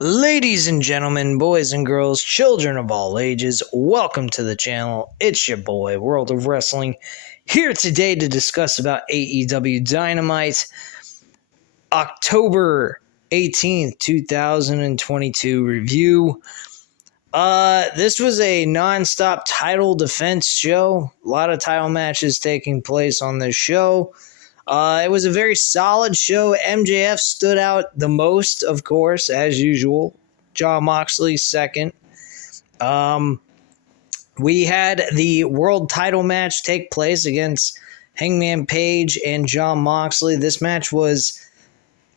Ladies and gentlemen, boys and girls, children of all ages, welcome to the channel. It's your boy, World of Wrestling, here today to discuss about AEW Dynamite, October 18th, 2022 review. This was a non-stop title defense show. A lot of title matches taking place on this show. It was a very solid show. MJF stood out the most, of course, as usual. Jon Moxley second. We had the world title match take place against Hangman Page and Jon Moxley. This match was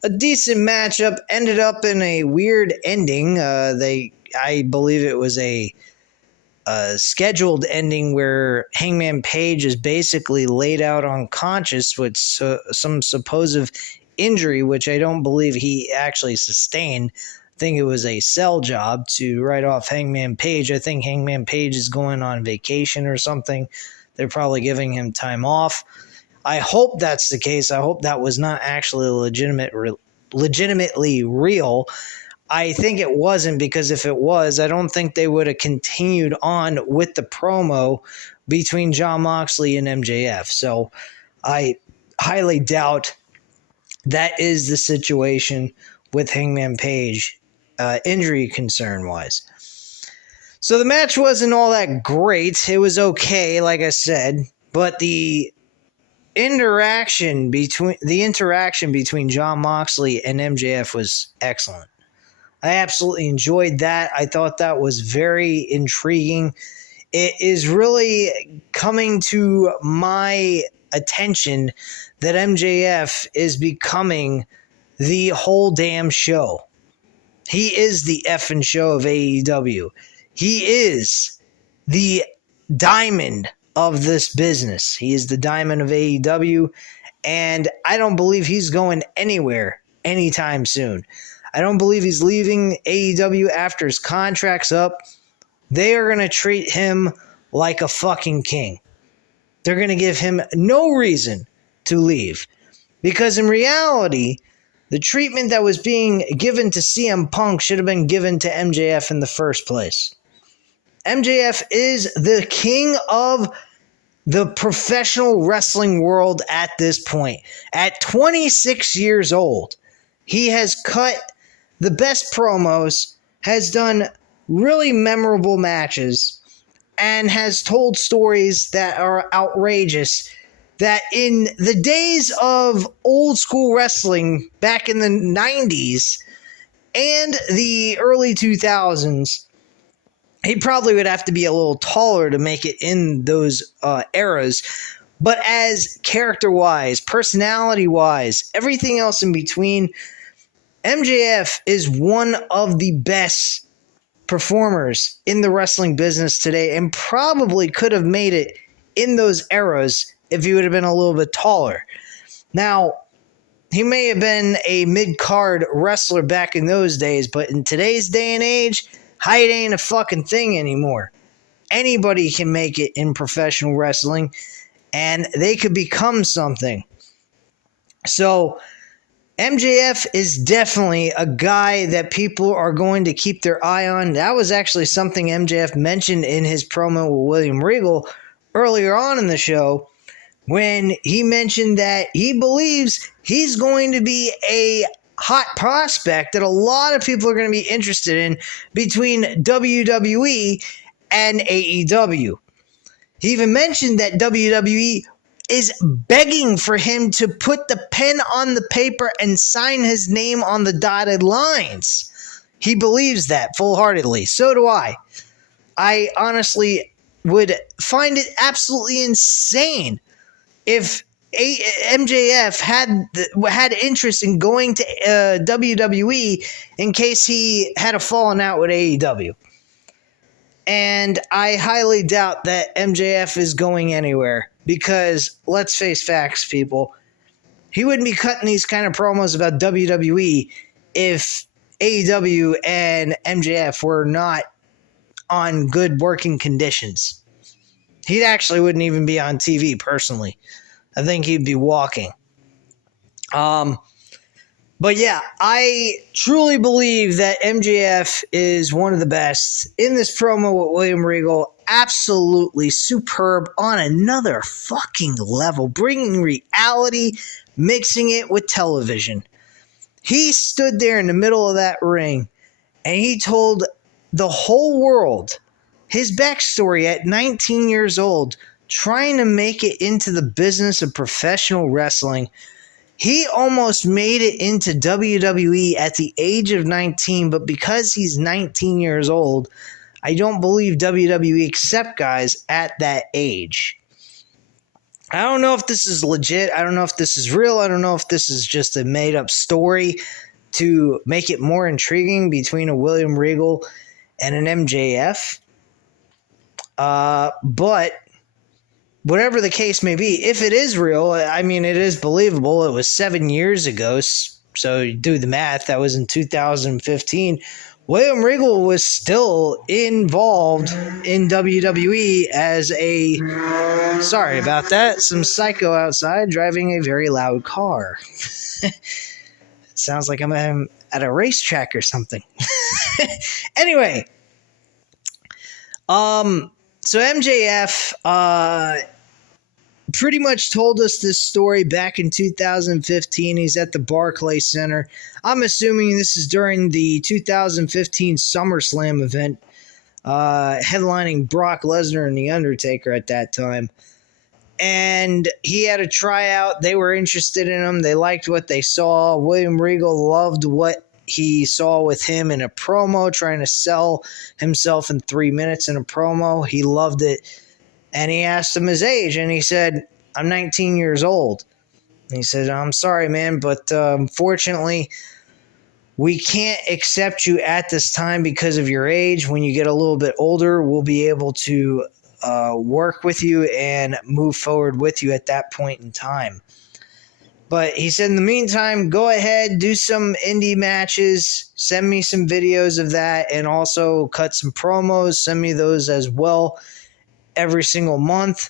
a decent matchup. Ended up in a weird ending. I believe it was a scheduled ending where Hangman Page is basically laid out unconscious with some supposed injury, which I don't believe he actually sustained. I think it was a sell job to write off Hangman Page. I think Hangman Page is going on vacation or something. They're probably giving him time off. I hope that's the case. I hope that was not actually legitimately real. I think it wasn't, because if it was, I don't think they would have continued on with the promo between Jon Moxley and MJF. So I highly doubt that is the situation with Hangman Page, injury concern-wise. So the match wasn't all that great. It was okay, like I said, but the interaction between Jon Moxley and MJF was excellent. I absolutely enjoyed that. I thought that was very intriguing. It is really coming to my attention that MJF is becoming the whole damn show. He is the effing show of AEW. He is the diamond of this business. He is the diamond of AEW, and I don't believe he's going anywhere anytime soon. I don't believe he's leaving AEW after his contract's up. They are going to treat him like a fucking king. They're going to give him no reason to leave. Because in reality, the treatment that was being given to CM Punk should have been given to MJF in the first place. MJF is the king of the professional wrestling world at this point. At 26 years old, he has cut the best promos, has done really memorable matches, and has told stories that are outrageous, that in the days of old school wrestling back in the 90s and the early 2000s, he probably would have to be a little taller to make it in those eras. But as character-wise, personality-wise, everything else in between, MJF is one of the best performers in the wrestling business today, and probably could have made it in those eras if he would have been a little bit taller. Now, he may have been a mid-card wrestler back in those days, but in today's day and age, height ain't a fucking thing anymore. Anybody can make it in professional wrestling, and they could become something. So MJF is definitely a guy that people are going to keep their eye on. That was actually something MJF mentioned in his promo with William Regal earlier on in the show, when he mentioned that he believes he's going to be a hot prospect that a lot of people are going to be interested in between WWE and AEW. He even mentioned that WWE is begging for him to put the pen on the paper and sign his name on the dotted lines. He believes that full-heartedly. So do I. I honestly would find it absolutely insane if MJF had interest in going to WWE in case he had a falling out with AEW. And I highly doubt that MJF is going anywhere, because let's face facts, people. He wouldn't be cutting these kind of promos about WWE if AEW and MJF were not on good working conditions. He actually wouldn't even be on TV, personally. I think he'd be walking. But yeah, I truly believe that MJF is one of the best in this promo with William Regal. Absolutely superb on another fucking level, bringing reality, mixing it with television. He stood there in the middle of that ring and he told the whole world his backstory at 19 years old, trying to make it into the business of professional wrestling. He almost made it into WWE at the age of 19, but because he's 19 years old, I don't believe WWE accept guys at that age. I don't know if this is legit. I don't know if this is real. I don't know if this is just a made-up story to make it more intriguing between a William Regal and an MJF. But whatever the case may be, if it is real, I mean, it is believable. It was 7 years ago, so you do the math. That was in 2015. William Regal was still involved in WWE as a... Sorry about that. Some psycho outside driving a very loud car. Sounds like I'm at a racetrack or something. Anyway, so MJF pretty much told us this story back in 2015. He's at the Barclays Center. I'm assuming this is during the 2015 SummerSlam event, headlining Brock Lesnar and The Undertaker at that time. And he had a tryout. They were interested in him. They liked what they saw. William Regal loved what he saw with him in a promo, trying to sell himself in 3 minutes in a promo. He loved it. And he asked him his age, and he said, I'm 19 years old. And he said, I'm sorry, man, but unfortunately, we can't accept you at this time because of your age. When you get a little bit older, we'll be able to work with you and move forward with you at that point in time. But he said, in the meantime, go ahead, do some indie matches, send me some videos of that, and also cut some promos, send me those as well every single month.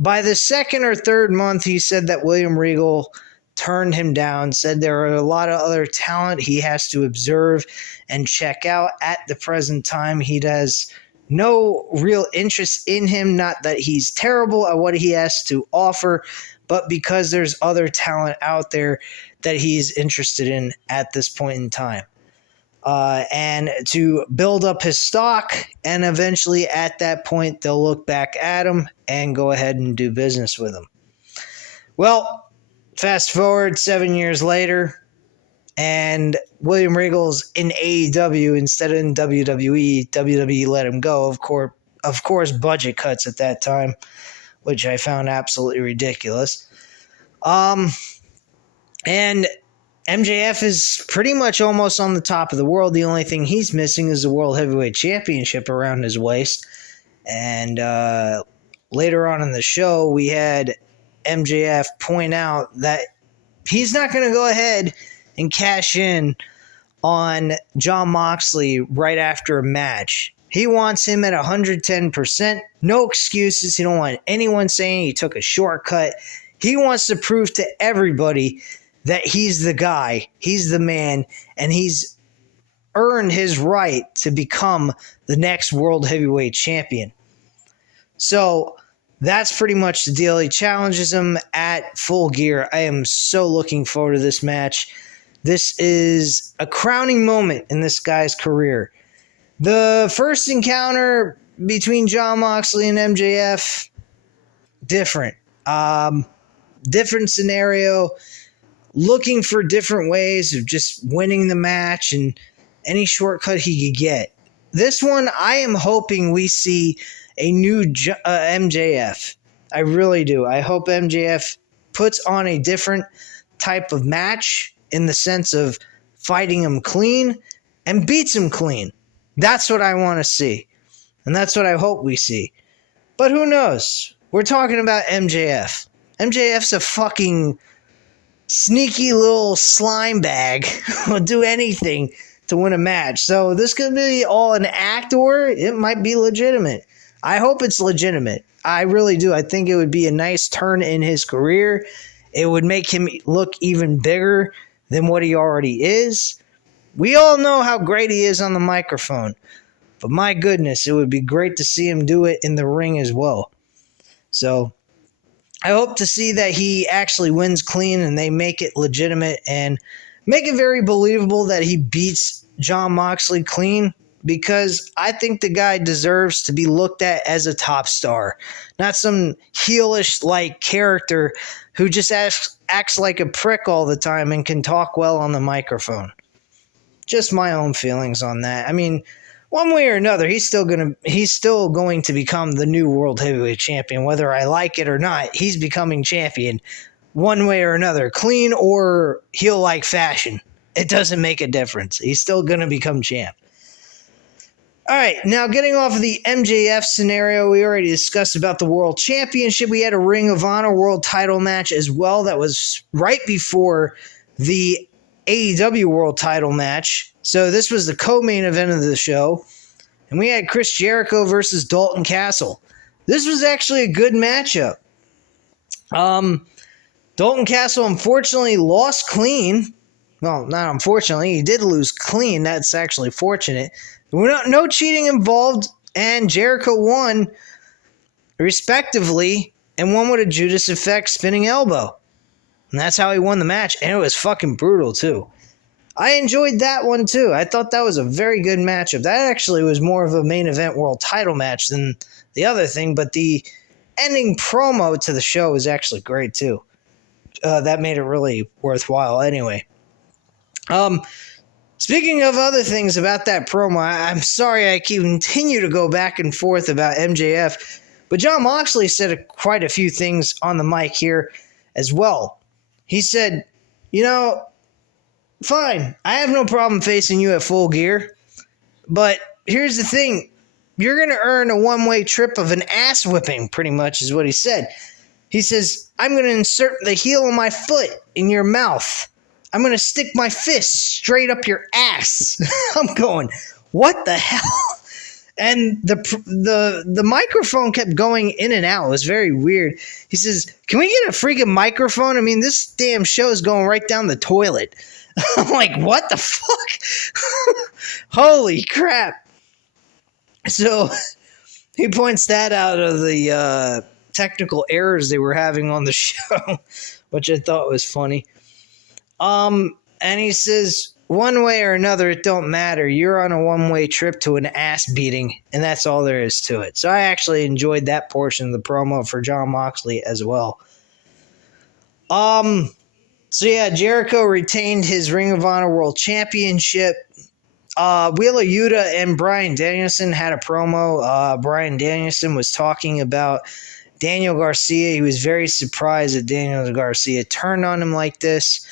By the second or third month, he said that William Regal turned him down, said there are a lot of other talent he has to observe and check out. At the present time, he has no real interest in him, not that he's terrible at what he has to offer, but because there's other talent out there that he's interested in at this point in time. And to build up his stock, and eventually at that point, they'll look back at him and go ahead and do business with him. Well, fast forward 7 years later, and William Regal's in AEW instead of in WWE. WWE let him go. Of course, budget cuts at that time, which I found absolutely ridiculous. And MJF is pretty much almost on the top of the world. The only thing he's missing is the World Heavyweight Championship around his waist. And later on in the show, we had MJF point out that he's not going to go ahead and cash in on Jon Moxley right after a match. He wants him at 110%. No excuses. He don't want anyone saying he took a shortcut. He wants to prove to everybody that he's the guy, he's the man, and he's earned his right to become the next World Heavyweight Champion. So that's pretty much the deal. He challenges him at Full Gear. I am so looking forward to this match. This is a crowning moment in this guy's career. The first encounter between Jon Moxley and MJF, different. Different scenario, looking for different ways of just winning the match and any shortcut he could get. This one, I am hoping we see a new MJF. I really do. I hope MJF puts on a different type of match in the sense of fighting him clean and beats him clean. That's what I want to see. And that's what I hope we see. But who knows? We're talking about MJF. MJF's a fucking sneaky little slime bag. Will do anything to win a match. So this could be all an act, or it might be legitimate. I hope it's legitimate. I really do. I think it would be a nice turn in his career. It would make him look even bigger than what he already is. We all know how great he is on the microphone, but my goodness, it would be great to see him do it in the ring as well. So I hope to see that he actually wins clean and they make it legitimate and make it very believable that he beats Jon Moxley clean, because I think the guy deserves to be looked at as a top star, not some heelish like character who just acts like a prick all the time and can talk well on the microphone. Just my own feelings on that. I mean, one way or another, he's still going to become the new world heavyweight champion, whether I like it or not. He's becoming champion one way or another, clean or heel-like fashion. It doesn't make a difference. He's still going to become champ. All right, now getting off of the MJF scenario, we already discussed about the World Championship. We had a Ring of Honor World title match as well that was right before the AEW World title match. So this was the co-main event of the show. And we had Chris Jericho versus Dalton Castle. This was actually a good matchup. Dalton Castle unfortunately lost clean. Well, not unfortunately. He did lose clean. That's actually fortunate. No cheating involved, and Jericho won, respectively, and won with a Judas Effect spinning elbow. And that's how he won the match, and it was fucking brutal, too. I enjoyed that one, too. I thought that was a very good matchup. That actually was more of a main event world title match than the other thing, but the ending promo to the show was actually great, too. That made it really worthwhile anyway. Speaking of other things about that promo, I'm sorry I continue to go back and forth about MJF, but Jon Moxley said quite a few things on the mic here as well. He said, fine, I have no problem facing you at Full Gear, but here's the thing. You're going to earn a one-way trip of an ass whipping, pretty much is what he said. He says, I'm going to insert the heel of my foot in your mouth. I'm going to stick my fist straight up your ass. I'm going, what the hell? And the microphone kept going in and out. It was very weird. He says, can we get a freaking microphone? I mean, this damn show is going right down the toilet. I'm like, what the fuck? Holy crap. So he points that out of the technical errors they were having on the show, which I thought was funny. And he says, one way or another, it don't matter. You're on a one-way trip to an ass beating, and that's all there is to it. So I actually enjoyed that portion of the promo for Jon Moxley as well. So yeah, Jericho retained his Ring of Honor World Championship. Wheeler Yuta and Bryan Danielson had a promo. Bryan Danielson was talking about Daniel Garcia. He was very surprised that Daniel Garcia turned on him like this.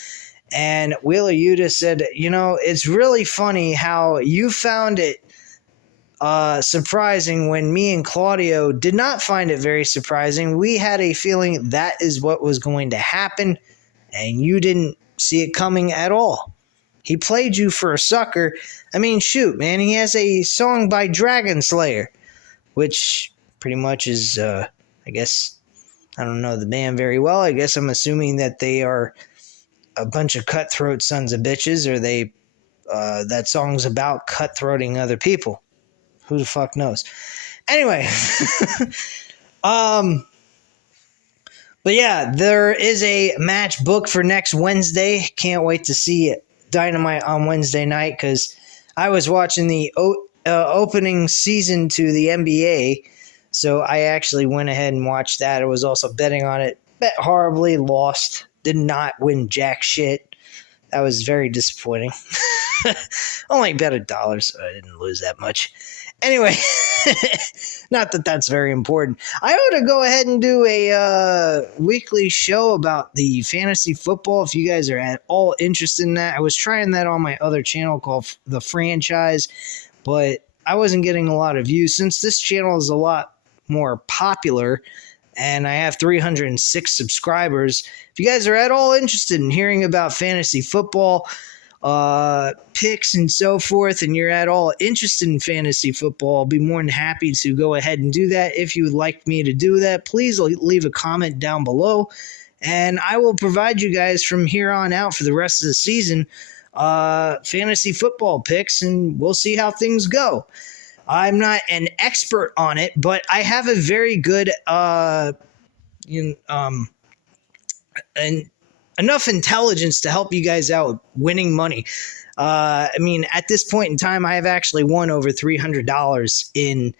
And Wheeler Yuta said, it's really funny how you found it surprising when me and Claudio did not find it very surprising. We had a feeling that is what was going to happen, and you didn't see it coming at all. He played you for a sucker. I mean, shoot, man, he has a song by Dragon Slayer, which pretty much is, I guess, I don't know the band very well. I guess I'm assuming that they are a bunch of cutthroat sons of bitches, or they that song's about cutthroating other people. Who the fuck knows? Anyway, but yeah, there is a match booked for next Wednesday. Can't wait to see Dynamite on Wednesday night, because I was watching the opening season to the NBA, so I actually went ahead and watched that. I was also betting on it. Bet horribly, lost. Did not win jack shit. That was very disappointing. Only bet $1, so I didn't lose that much. Anyway, not that that's very important. I ought to go ahead and do a weekly show about the fantasy football if you guys are at all interested in that. I was trying that on my other channel called The Franchise, but I wasn't getting a lot of views. Since this channel is a lot more popular and I have 306 subscribers, if you guys are at all interested in hearing about fantasy football, picks and so forth, and you're at all interested in fantasy football, I'll be more than happy to go ahead and do that. If you would like me to do that, please leave a comment down below, and I will provide you guys from here on out for the rest of the season fantasy football picks, and we'll see how things go. I'm not an expert on it, but I have a very good and enough intelligence to help you guys out winning money. I mean, at this point in time, I have actually won over $300 in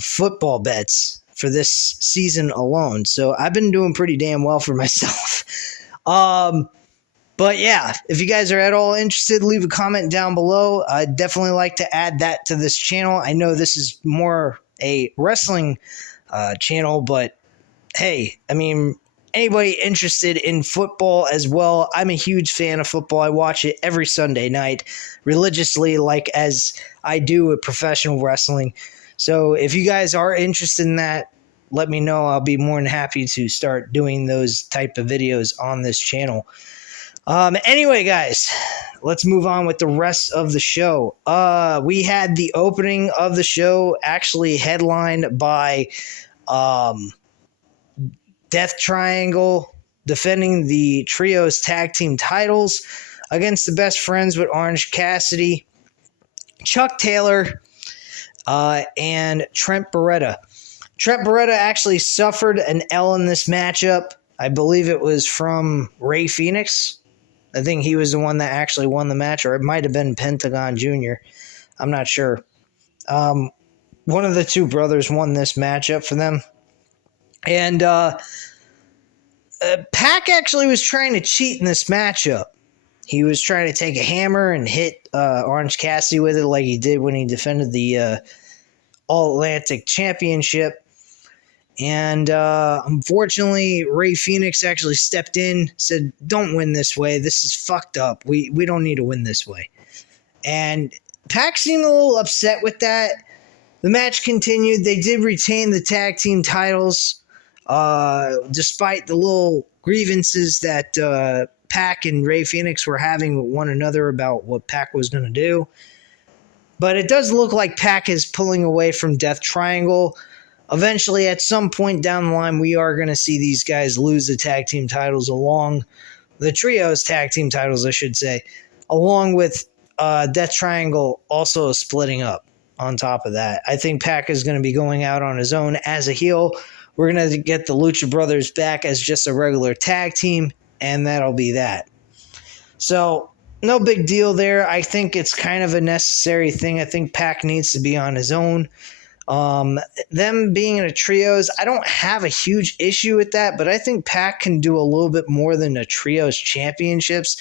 football bets for this season alone. So I've been doing pretty damn well for myself. But yeah, if you guys are at all interested, leave a comment down below. I'd definitely like to add that to this channel. I know this is more a wrestling channel, but hey, I mean, anybody interested in football as well, I'm a huge fan of football. I watch it every Sunday night religiously, like as I do with professional wrestling. So if you guys are interested in that, let me know. I'll be more than happy to start doing those type of videos on this channel. Anyway, guys, let's move on with the rest of the show. We had the opening of the show actually headlined by Death Triangle defending the Trios tag team titles against the Best Friends with Orange Cassidy, Chuck Taylor, and Trent Beretta. Trent Beretta actually suffered an L in this matchup. I believe it was from Rey Fenix. I think he was the one that actually won the match, or it might have been Pentagon Jr. I'm not sure. One of the two brothers won this matchup for them. And Pac actually was trying to cheat in this matchup. He was trying to take a hammer and hit Orange Cassidy with it like he did when he defended the All-Atlantic Championship. And unfortunately, Rey Fenix actually stepped in, said, "Don't win this way. This is fucked up. We don't need to win this way." And Pac seemed a little upset with that. The match continued. They did retain the tag team titles, despite the little grievances that Pac and Rey Fenix were having with one another about what Pac was going to do. But it does look like Pac is pulling away from Death Triangle. Eventually, at some point down the line, we are going to see these guys lose the tag team titles the Trios tag team titles, I should say, along with Death Triangle also splitting up on top of that. I think Pac is going to be going out on his own as a heel. We're going to get the Lucha Brothers back as just a regular tag team, and that'll be that. So, no big deal there. I think it's kind of a necessary thing. I think Pac needs to be on his own. Them being in a trios, I don't have a huge issue with that, but I think Pac can do a little bit more than a trios championships.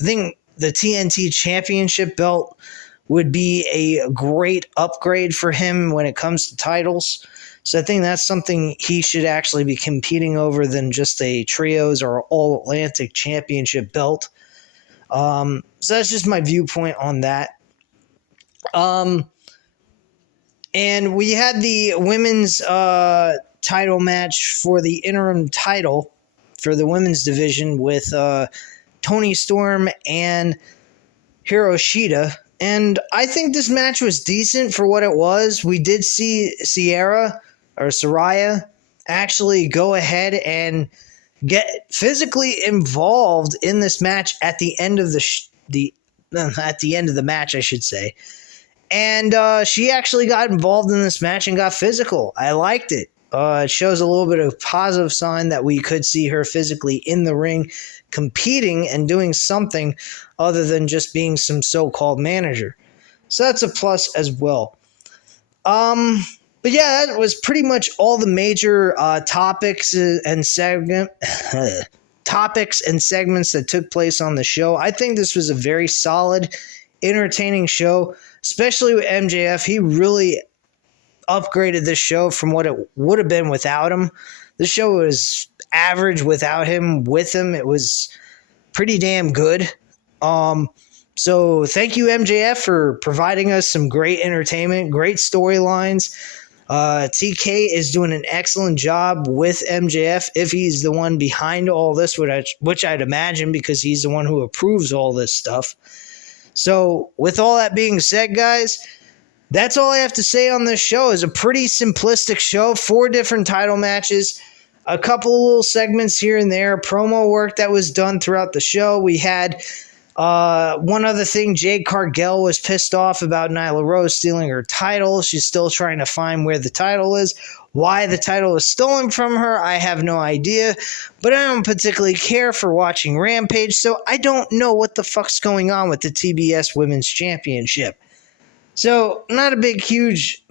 I think the TNT championship belt would be a great upgrade for him when it comes to titles. So I think that's something he should actually be competing over than just a trios or all Atlantic championship belt. So that's just my viewpoint on that. And we had the women's title match for the interim title for the women's division with Toni Storm and Hikaru Shida. And I think this match was decent for what it was. We did see Saraya actually go ahead and get physically involved in this match at the end of the match, I should say. And she actually got involved in this match and got physical. I liked it. It shows a little bit of positive sign that we could see her physically in the ring competing and doing something other than just being some so-called manager. So that's a plus as well. But yeah, that was pretty much all the major topics and segments that took place on the show. I think this was a very solid, entertaining show, especially with MJF. He really upgraded this show from what it would have been without him. The show was average without him. With him, it was pretty damn good. So thank you, MJF, for providing us some great entertainment, great storylines. TK is doing an excellent job with MJF if he's the one behind all this, which I'd imagine, because he's the one who approves all this stuff. So with all that being said, guys, that's all I have to say on this show. It's a pretty simplistic show, 4 different title matches. a couple of little segments here and there, promo work that was done throughout the show. We had one other thing, Jade Cargill was pissed off about Nyla Rose stealing her title. She's still trying to find where the title is. Why the title was stolen from her, I have no idea. But I don't particularly care for watching Rampage, so I don't know what the fuck's going on with the TBS Women's Championship. So, not a big, huge,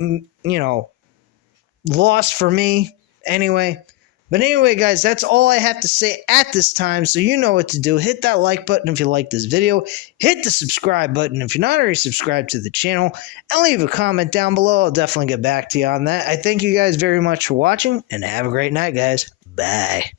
loss for me anyway. But anyway, guys, that's all I have to say at this time, so you know what to do. Hit that like button if you like this video. Hit the subscribe button if you're not already subscribed to the channel. And leave a comment down below. I'll definitely get back to you on that. I thank you guys very much for watching, and have a great night, guys. Bye.